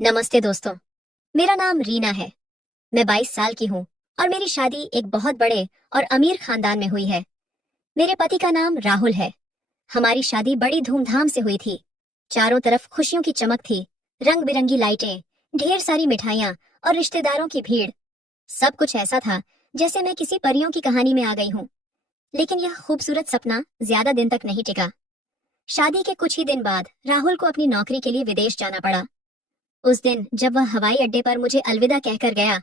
नमस्ते दोस्तों। मेरा नाम रीना है। मैं 22 साल की हूँ और मेरी शादी एक बहुत बड़े और अमीर खानदान में हुई है। मेरे पति का नाम राहुल है। हमारी शादी बड़ी धूमधाम से हुई थी। चारों तरफ खुशियों की चमक थी, रंग बिरंगी लाइटें, ढेर सारी मिठाइयाँ और रिश्तेदारों की भीड़। सब कुछ ऐसा था जैसे मैं किसी परियों की कहानी में आ गई हूँ। लेकिन यह खूबसूरत सपना ज्यादा दिन तक नहीं टिका। शादी के कुछ ही दिन बाद राहुल को अपनी नौकरी के लिए विदेश जाना पड़ा। उस दिन जब वह हवाई अड्डे पर मुझे अलविदा कहकर गया,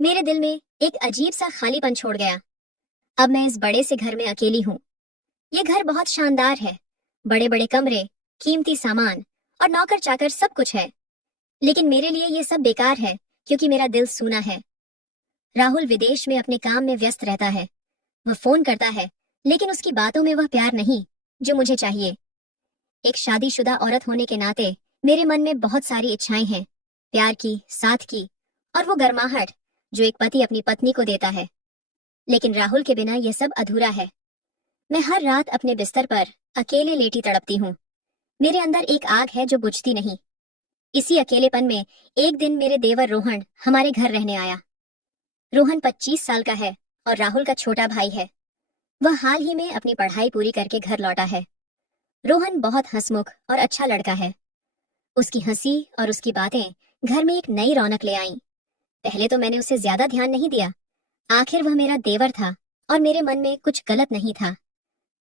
मेरे दिल में एक अजीब सा खालीपन छोड़ गया। अब मैं इस बड़े से घर में अकेली हूँ। ये घर बहुत शानदार है, बड़े बड़े कमरे, कीमती सामान और नौकर चाकर सब कुछ है। लेकिन मेरे लिए ये सब बेकार है क्योंकि मेरा दिल सूना है। राहुल विदेश में अपने काम में व्यस्त रहता है। वह फोन करता है, लेकिन उसकी बातों में वह प्यार नहीं जो मुझे चाहिए। एक शादीशुदा औरत होने के नाते मेरे मन में बहुत सारी इच्छाएं हैं, प्यार की, साथ की और वो गर्माहट जो एक पति अपनी पत्नी को देता है। लेकिन राहुल के बिना यह सब अधूरा है। मैं हर रात अपने बिस्तर पर अकेले लेटी तड़पती हूँ। मेरे अंदर एक आग है जो बुझती नहीं। इसी अकेलेपन में एक दिन मेरे देवर रोहन हमारे घर रहने आया। रोहन 25 साल का है और राहुल का छोटा भाई है। वह हाल ही में अपनी पढ़ाई पूरी करके घर लौटा है। रोहन बहुत हंसमुख और अच्छा लड़का है। उसकी हंसी और उसकी बातें घर में एक नई रौनक ले आईं। पहले तो मैंने उसे ज्यादा ध्यान नहीं दिया। आखिर वह मेरा देवर था और मेरे मन में कुछ गलत नहीं था।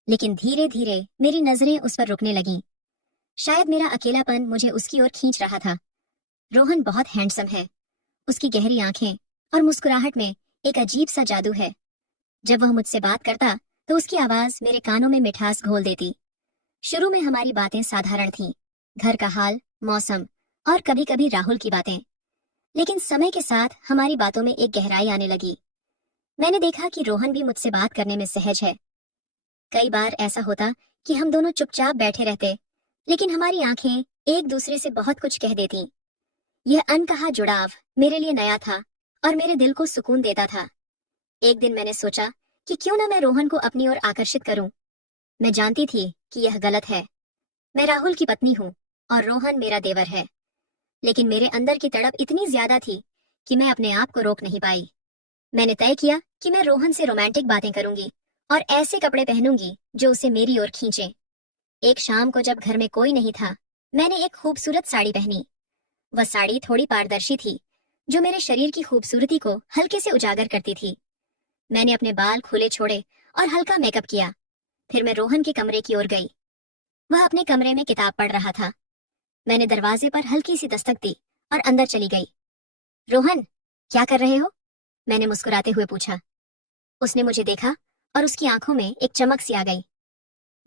लेकिन धीरे धीरे मेरी नजरें उस पर रुकने लगीं। शायद मेरा अकेलापन मुझे उसकी ओर खींच रहा था। रोहन बहुत हैंडसम है। उसकी गहरी आंखें और मुस्कुराहट में एक अजीब सा जादू है। जब वह मुझसे बात करता तो उसकी आवाज मेरे कानों में मिठास घोल देती। शुरू में हमारी बातें साधारण थीं, घर का हाल, मौसम और कभी कभी राहुल की बातें। लेकिन समय के साथ हमारी बातों में एक गहराई आने लगी। मैंने देखा कि रोहन भी मुझसे बात करने में सहज है। कई बार ऐसा होता कि हम दोनों चुपचाप बैठे रहते, लेकिन हमारी आंखें एक दूसरे से बहुत कुछ कह देती। यह अनकहा जुड़ाव मेरे लिए नया था और मेरे दिल को सुकून देता था। एक दिन मैंने सोचा कि क्यों ना मैं रोहन को अपनी ओर आकर्षित करूं। मैं जानती थी कि यह गलत है। मैं राहुल की पत्नी हूँ और रोहन मेरा देवर है। लेकिन मेरे अंदर की तड़प इतनी ज्यादा थी कि मैं अपने आप को रोक नहीं पाई। मैंने तय किया कि मैं रोहन से रोमांटिक बातें करूंगी और ऐसे कपड़े पहनूंगी जो उसे मेरी ओर खींचे। एक शाम को जब घर में कोई नहीं था, मैंने एक खूबसूरत साड़ी पहनी। वह साड़ी थोड़ी पारदर्शी थी, जो मेरे शरीर की खूबसूरती को हल्के से उजागर करती थी। मैंने अपने बाल खुले छोड़े और हल्का मेकअप किया। फिर मैं रोहन के कमरे की ओर गई। वह अपने कमरे में किताब पढ़ रहा था। मैंने दरवाजे पर हल्की सी दस्तक दी और अंदर चली गई। रोहन, क्या कर रहे हो? मैंने मुस्कुराते हुए पूछा। उसने मुझे देखा और उसकी आंखों में एक चमक सी आ गई।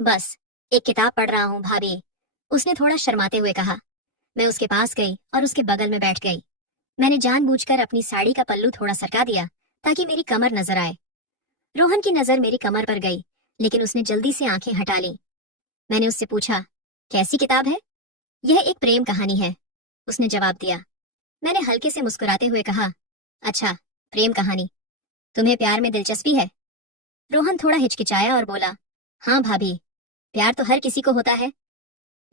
बस एक किताब पढ़ रहा हूँ भाभी, उसने थोड़ा शर्माते हुए कहा। मैं उसके पास गई और उसके बगल में बैठ गई। मैंने जानबूझकर अपनी साड़ी का पल्लू थोड़ा सरका दिया ताकि मेरी कमर नजर आए। रोहन की नजर मेरी कमर पर गई, लेकिन उसने जल्दी से आंखें हटा ली। मैंने उससे पूछा, कैसी किताब है? यह एक प्रेम कहानी है, उसने जवाब दिया। मैंने हल्के से मुस्कुराते हुए कहा, अच्छा, प्रेम कहानी। तुम्हें प्यार में दिलचस्पी है? रोहन थोड़ा हिचकिचाया और बोला, हाँ भाभी, प्यार तो हर किसी को होता है।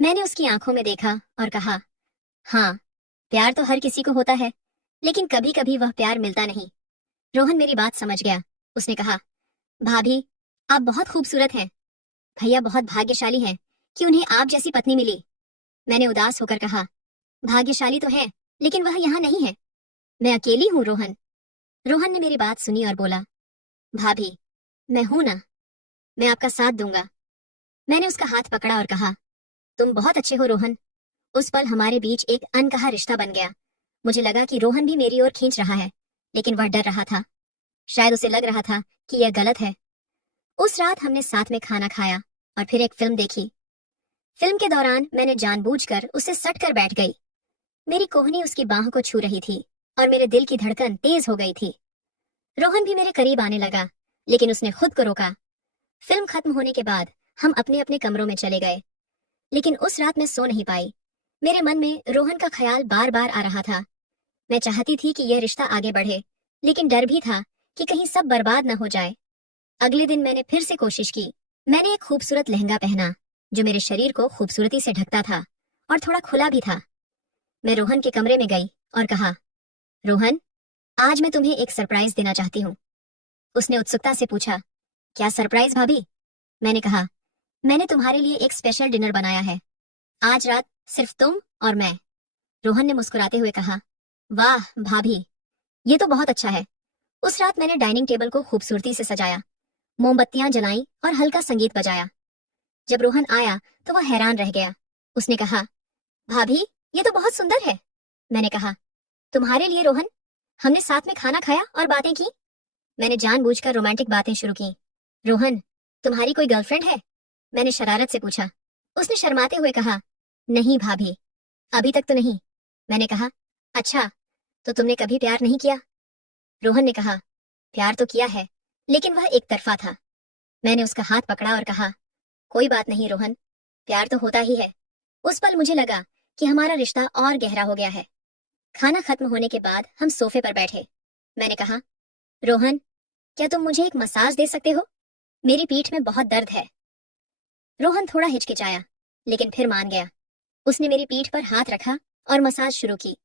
मैंने उसकी आंखों में देखा और कहा, हाँ, प्यार तो हर किसी को होता है, लेकिन कभी कभी वह प्यार मिलता नहीं। रोहन मेरी बात समझ गया। उसने कहा, भाभी, आप बहुत खूबसूरत हैं। भैया बहुत भाग्यशाली हैं कि उन्हें आप जैसी पत्नी मिली। मैंने उदास होकर कहा, भाग्यशाली तो है, लेकिन वह यहाँ नहीं है। मैं अकेली हूँ रोहन। रोहन ने मेरी बात सुनी और बोला, भाभी, मैं हूं ना, मैं आपका साथ दूंगा। मैंने उसका हाथ पकड़ा और कहा, तुम बहुत अच्छे हो रोहन। उस पल हमारे बीच एक अनकहा रिश्ता बन गया। मुझे लगा कि रोहन भी मेरी ओर खींच रहा है, लेकिन वह डर रहा था। शायद उसे लग रहा था कि यह गलत है। उस रात हमने साथ में खाना खाया और फिर एक फिल्म देखी। फिल्म के दौरान मैंने जानबूझकर उसे सट कर बैठ गई। मेरी कोहनी उसकी बाह को छू रही थी और मेरे दिल की धड़कन तेज हो गई थी। रोहन भी मेरे करीब आने लगा, लेकिन उसने खुद को रोका। फिल्म खत्म होने के बाद हम अपने अपने कमरों में चले गए। लेकिन उस रात मैं सो नहीं पाई। मेरे मन में रोहन का ख्याल बार बार आ रहा था। मैं चाहती थी कि यह रिश्ता आगे बढ़े, लेकिन डर भी था कि कहीं सब बर्बाद न हो जाए। अगले दिन मैंने फिर से कोशिश की। मैंने एक खूबसूरत लहंगा पहना जो मेरे शरीर को खूबसूरती से ढकता था और थोड़ा खुला भी था। मैं रोहन के कमरे में गई और कहा, रोहन, आज मैं तुम्हें एक सरप्राइज देना चाहती हूँ। उसने उत्सुकता से पूछा, क्या सरप्राइज भाभी? मैंने कहा, मैंने तुम्हारे लिए एक स्पेशल डिनर बनाया है। आज रात सिर्फ तुम और मैं। रोहन ने मुस्कुराते हुए कहा, वाह भाभी, ये तो बहुत अच्छा है। उस रात मैंने डाइनिंग टेबल को खूबसूरती से सजाया, मोमबत्तियां जलाई और हल्का संगीत बजाया। जब रोहन आया तो वह हैरान रह गया। उसने कहा, भाभी, ये तो बहुत सुंदर है। मैंने कहा, तुम्हारे लिए रोहन। हमने साथ में खाना खाया और बातें की। मैंने जानबूझकर रोमांटिक बातें शुरू की। रोहन, तुम्हारी कोई गर्लफ्रेंड है? मैंने शरारत से पूछा। उसने शर्माते हुए कहा, नहीं भाभी, अभी तक तो नहीं। मैंने कहा, अच्छा, तो तुमने कभी प्यार नहीं किया? रोहन ने कहा, प्यार तो किया है, लेकिन वह एक तरफा था। मैंने उसका हाथ पकड़ा और कहा, कोई बात नहीं रोहन, प्यार तो होता ही है। उस पल मुझे लगा कि हमारा रिश्ता और गहरा हो गया है। खाना खत्म होने के बाद हम सोफे पर बैठे। मैंने कहा, रोहन, क्या तुम मुझे एक मसाज दे सकते हो? मेरी पीठ में बहुत दर्द है। रोहन थोड़ा हिचकिचाया, लेकिन फिर मान गया। उसने मेरी पीठ पर हाथ रखा और मसाज शुरू की।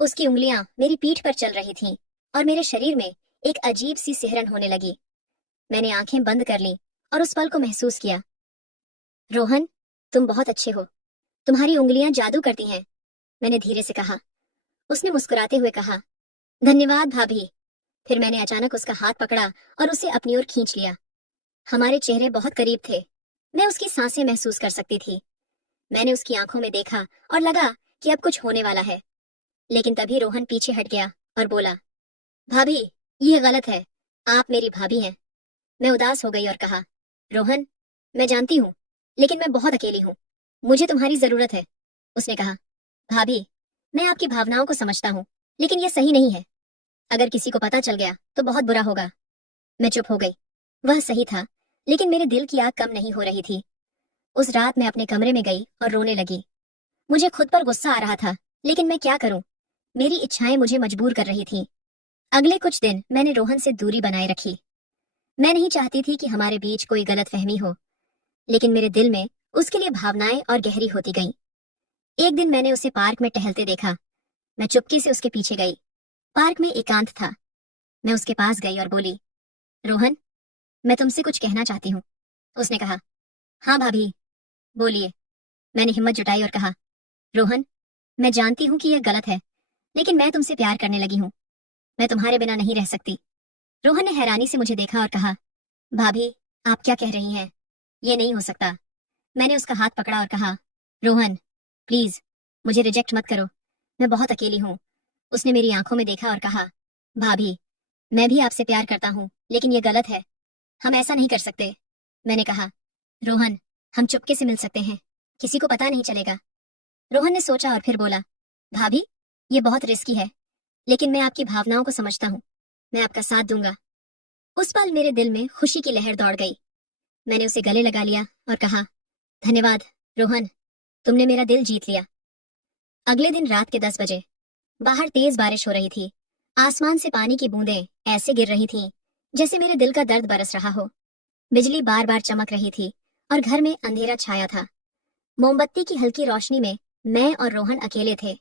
उसकी उंगलियां मेरी पीठ पर चल रही थीं और मेरे शरीर में एक अजीब सी सिहरन होने लगी। मैंने आंखें बंद कर लीं और उस पल को महसूस किया। रोहन, तुम बहुत अच्छे हो। तुम्हारी उंगलियां जादू करती हैं। मैंने धीरे से कहा। उसने मुस्कुराते हुए कहा, धन्यवाद भाभी। फिर मैंने अचानक उसका हाथ पकड़ा और उसे अपनी ओर खींच लिया। हमारे चेहरे बहुत करीब थे। मैं उसकी सांसें महसूस कर सकती थी। मैंने उसकी आंखों में देखा और लगा कि अब कुछ होने वाला है। लेकिन तभी रोहन पीछे हट गया और बोला, भाभी, ये गलत है। आप मेरी भाभी हैं। मैं उदास हो गई और कहा, रोहन, मैं जानती हूँ, लेकिन मैं बहुत अकेली हूँ। मुझे तुम्हारी जरूरत है। उसने कहा, भाभी, मैं आपकी भावनाओं को समझता हूँ, लेकिन ये सही नहीं है। अगर किसी को पता चल गया तो बहुत बुरा होगा। मैं चुप हो गई। वह सही था, लेकिन मेरे दिल की आग कम नहीं हो रही थी। उस रात मैं अपने कमरे में गई और रोने लगी। मुझे खुद पर गुस्सा आ रहा था, लेकिन मैं क्या करूं? मेरी इच्छाएं मुझे मजबूर कर रही थीं। अगले कुछ दिन मैंने रोहन से दूरी बनाए रखी। मैं नहीं चाहती थी कि हमारे बीच कोई गलतफहमी हो, लेकिन मेरे दिल में उसके लिए भावनाएं और गहरी होती गईं। एक दिन मैंने उसे पार्क में टहलते देखा। मैं चुपके से उसके पीछे गई। पार्क में एकांत था। मैं उसके पास गई और बोली, रोहन, मैं तुमसे कुछ कहना चाहती हूँ। उसने कहा, हाँ भाभी, बोलिए। मैंने हिम्मत जुटाई और कहा, रोहन, मैं जानती हूँ कि यह गलत है, लेकिन मैं तुमसे प्यार करने लगी हूँ। मैं तुम्हारे बिना नहीं रह सकती। रोहन ने हैरानी से मुझे देखा और कहा, भाभी, आप क्या कह रही हैं? ये नहीं हो सकता। मैंने उसका हाथ पकड़ा और कहा, रोहन, प्लीज, मुझे रिजेक्ट मत करो। मैं बहुत अकेली हूँ। उसने मेरी आंखों में देखा और कहा, भाभी, मैं भी आपसे प्यार करता हूँ, लेकिन ये गलत है। हम ऐसा नहीं कर सकते। मैंने कहा, रोहन, हम चुपके से मिल सकते हैं। किसी को पता नहीं चलेगा। रोहन ने सोचा और फिर बोला, भाभी, ये बहुत रिस्की है, लेकिन मैं आपकी भावनाओं को समझता हूँ। मैं आपका साथ दूंगा। उस पल मेरे दिल में खुशी की लहर दौड़ गई। मैंने उसे गले लगा लिया और कहा, धन्यवाद रोहन, तुमने मेरा दिल जीत लिया। अगले दिन रात के 10 बजे बाहर तेज बारिश हो रही थी। आसमान से पानी की बूंदें ऐसे गिर रही थीं जैसे मेरे दिल का दर्द बरस रहा हो। बिजली बार बार चमक रही थी और घर में अंधेरा छाया था। मोमबत्ती की हल्की रोशनी में मैं और रोहन अकेले थे।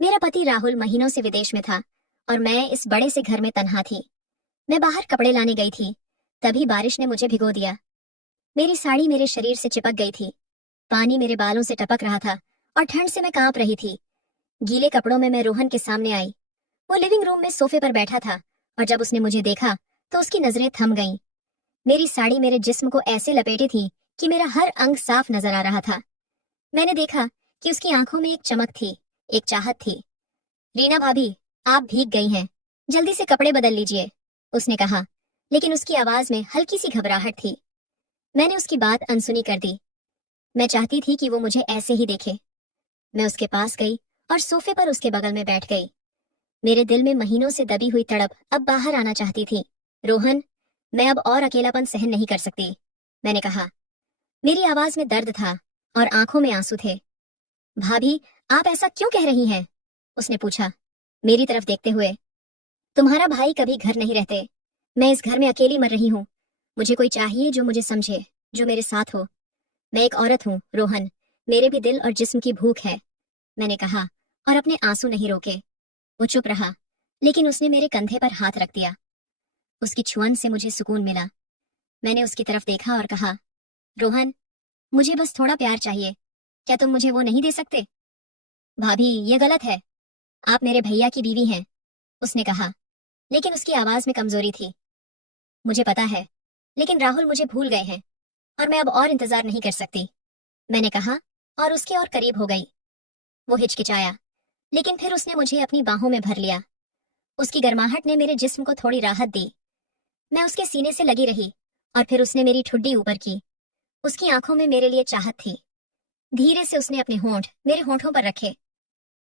मेरा पति राहुल महीनों से विदेश में था और मैं इस बड़े से घर में तन्हा थी। मैं बाहर कपड़े लाने गई थी, तभी बारिश ने मुझे भिगो दिया। मेरी साड़ी मेरे शरीर से चिपक गई थी। पानी मेरे बालों से टपक रहा था और ठंड से मैं कांप रही थी। गीले कपड़ों में मैं रोहन के सामने आई। वो लिविंग रूम में सोफे पर बैठा था और जब उसने मुझे देखा तो उसकी नजरें थम गईं। मेरी साड़ी मेरे जिस्म को ऐसे लपेटी थी कि मेरा हर अंग साफ नजर आ रहा था। मैंने देखा कि उसकी आंखों में एक चमक थी, एक चाहत थी। रीना भाभी, आप भीग गई हैं, जल्दी से कपड़े बदल लीजिए, उसने कहा, लेकिन उसकी आवाज में हल्की सी घबराहट थी। मैंने उसकी बात अनसुनी कर दी। मैं चाहती थी कि वो मुझे ऐसे ही देखे। मैं उसके पास गई और सोफे पर उसके बगल में बैठ गई। मेरे दिल में महीनों से दबी हुई तड़प अब बाहर आना चाहती थी। रोहन, मैं अब और अकेलापन सहन नहीं कर सकती, मैंने कहा। मेरी आवाज में दर्द था और आंखों में आंसू थे। भाभी, आप ऐसा क्यों कह रही हैं? उसने पूछा, मेरी तरफ देखते हुए। तुम्हारा भाई कभी घर नहीं रहते। मैं इस घर में अकेली मर रही हूँ। मुझे कोई चाहिए जो मुझे समझे, जो मेरे साथ हो। मैं एक औरत हूँ रोहन, मेरे भी दिल और जिस्म की भूख है, मैंने कहा और अपने आंसू नहीं रोके। वो चुप रहा, लेकिन उसने मेरे कंधे पर हाथ रख दिया। उसकी छुअन से मुझे सुकून मिला। मैंने उसकी तरफ देखा और कहा, रोहन, मुझे बस थोड़ा प्यार चाहिए, क्या तुम मुझे वो नहीं दे सकते? भाभी, ये गलत है, आप मेरे भैया की बीवी हैं, उसने कहा, लेकिन उसकी आवाज में कमजोरी थी। मुझे पता है, लेकिन राहुल मुझे भूल गए हैं और मैं अब और इंतजार नहीं कर सकती, मैंने कहा और उसके और करीब हो गई। वो हिचकिचाया, लेकिन फिर उसने मुझे अपनी बाहों में भर लिया। उसकी गर्माहट ने मेरे जिस्म को थोड़ी राहत दी। मैं उसके सीने से लगी रही और फिर उसने मेरी ठुड्डी ऊपर की। उसकी आंखों में मेरे लिए चाहत थी। धीरे से उसने अपने होंठ मेरे होंठों पर रखे।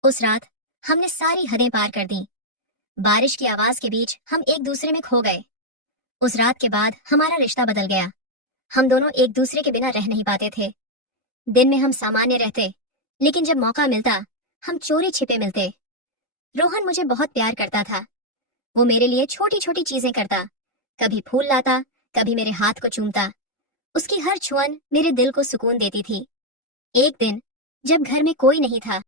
उस रात हमने सारी हदें पार कर दी। बारिश की आवाज के बीच हम एक दूसरे में खो गए। उस रात के बाद हमारा रिश्ता बदल गया। हम दोनों एक दूसरे के बिना रह नहीं पाते थे। दिन में हम सामान्य रहते, लेकिन जब मौका मिलता हम चोरी छिपे मिलते। रोहन मुझे बहुत प्यार करता था। वो मेरे लिए छोटी छोटी चीजें करता, कभी फूल लाता, कभी मेरे हाथ को चूमता। उसकी हर छुअन मेरे दिल को सुकून देती थी। एक दिन जब घर में कोई नहीं था,